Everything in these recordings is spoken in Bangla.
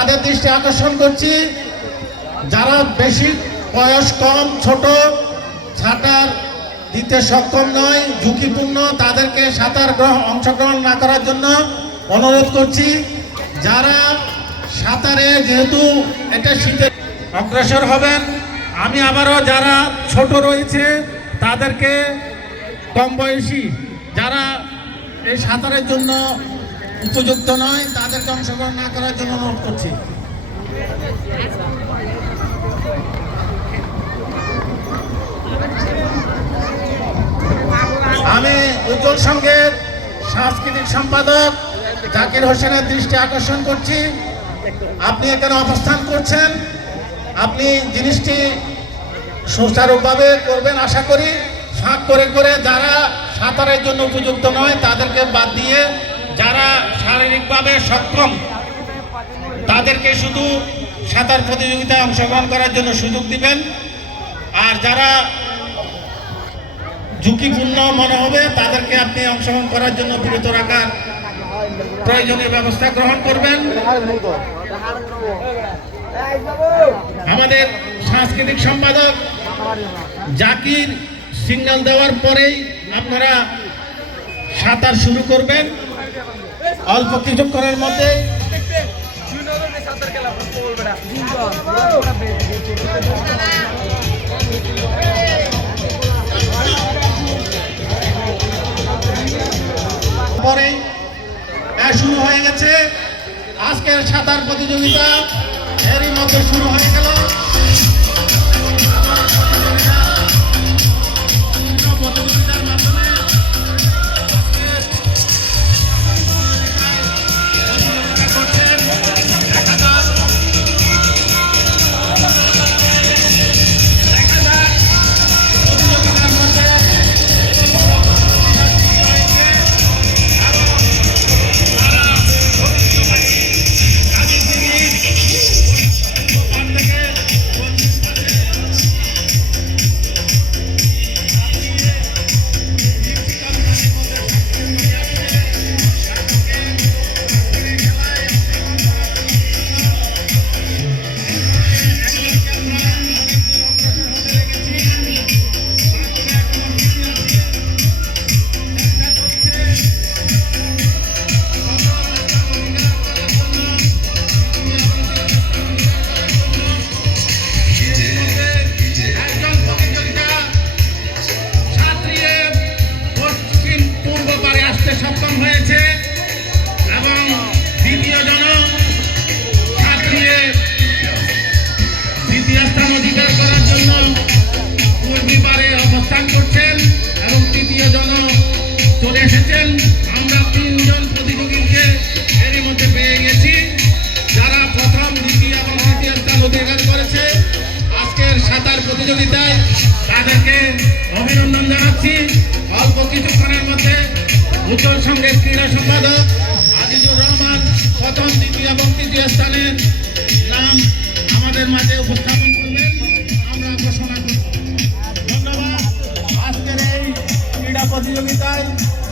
তাদের দৃষ্টি আকর্ষণ করছি, যারা বেশি বয়স কম, ছোট, সাঁতার দিতে সক্ষম নয়, ঝুঁকিপূর্ণ, তাদেরকে সাঁতার অংশগ্রহণ না করার জন্য অনুরোধ করছি। যারা সাঁতারে যেহেতু এটা শীতে অগ্রসর হবেন, আমি আবারও যারা ছোট রয়েছে তাদেরকে, কম বয়সী যারা এই সাঁতারের জন্য উপযুক্ত নয় তাদেরকে অংশগ্রহণ না করার জন্য অনুরোধ করছি। আমি উজ্জ্বল সংঘের সাংস্কৃতিক সম্পাদক জাকির হোসেনের দৃষ্টি আকর্ষণ করছি। আপনি এখানে অবস্থান করছেন, আপনি জিনিসটি সুচারুভাবে করবেন আশা করি। ফাঁক করে করে যারা সাঁতারের জন্য উপযুক্ত নয় তাদেরকে বাদ দিয়ে যারা শারীরিকভাবে সক্ষম তাদেরকে শুধু সাঁতার প্রতিযোগিতায় অংশগ্রহণ করার জন্য সুযোগ দিবেন। আর যারা ঝুঁকিপূর্ণ মনে হবে তাদেরকে আপনি অংশগ্রহণ করার জন্য বিরত রাখার প্রয়োজনীয় ব্যবস্থা গ্রহণ করবেন। আমাদের সাংস্কৃতিক সম্পাদক জাকির সিগন্যাল দেওয়ার পরেই আপনারা সাঁতার শুরু করবেন। অল্প কিছুক্ষণের মধ্যে পরেই শুরু হয়ে গেছে আজকের সাঁতার প্রতিযোগিতা। এরই মধ্যে শুরু হয়ে গেল প্রতিযোগিতার মাধ্যমে সক্ষম হয়েছে এবং দ্বিতীয় স্থান অধিকার করার জন্য পূর্বী পারে অবস্থান করছেন এবং তৃতীয় জন চলে এসেছেন। আমরা 3 জন প্রতিযোগীকে এরই মধ্যে পেয়ে গেছি যারা প্রথম, দ্বিতীয় এবং তৃতীয় স্থান অধিকার করেছে আজকের সাঁতার প্রতিযোগিতায়। তাদেরকে অভিনন্দন জানাচ্ছি। অল্প কিছুক্ষণের মধ্যে উজ্জ্বল সংঘের ক্রীড়া সম্পাদক আজিজুর রহমান প্রথম, দ্বিতীয় এবং তৃতীয় স্থানের নাম আমাদের মাঝে উপস্থাপন করবেন, আমরা ঘোষণা করব। ধন্যবাদ। আজকের এই ক্রীড়া প্রতিযোগিতায়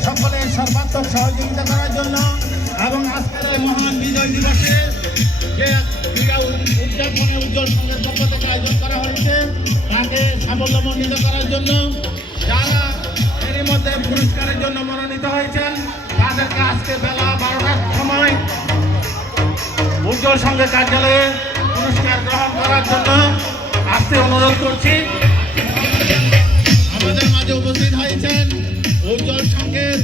সকলের সর্বাত্মক সহযোগিতা করার জন্য এবং আজকের এই মহান বিজয় দিবসে যে ক্রীড়া উদযাপনে উজ্জ্বল সংঘের পক্ষ থেকে আয়োজন করা হয়েছে তাকে সাফল্যমণ্ডিত করার জন্য যারা এরই মধ্যে পুরস্কারের জন্য মনোনীত হয়েছেন তাদেরকে আজকে বেলা 12টার সময় উজ্জ্বল সংঘের কার্যালয়ে পুরস্কার গ্রহণ করার জন্য আসতে অনুরোধ করছি। আমাদের মাঝে উপস্থিত হয়েছেন উজ্জ্বল সংঘের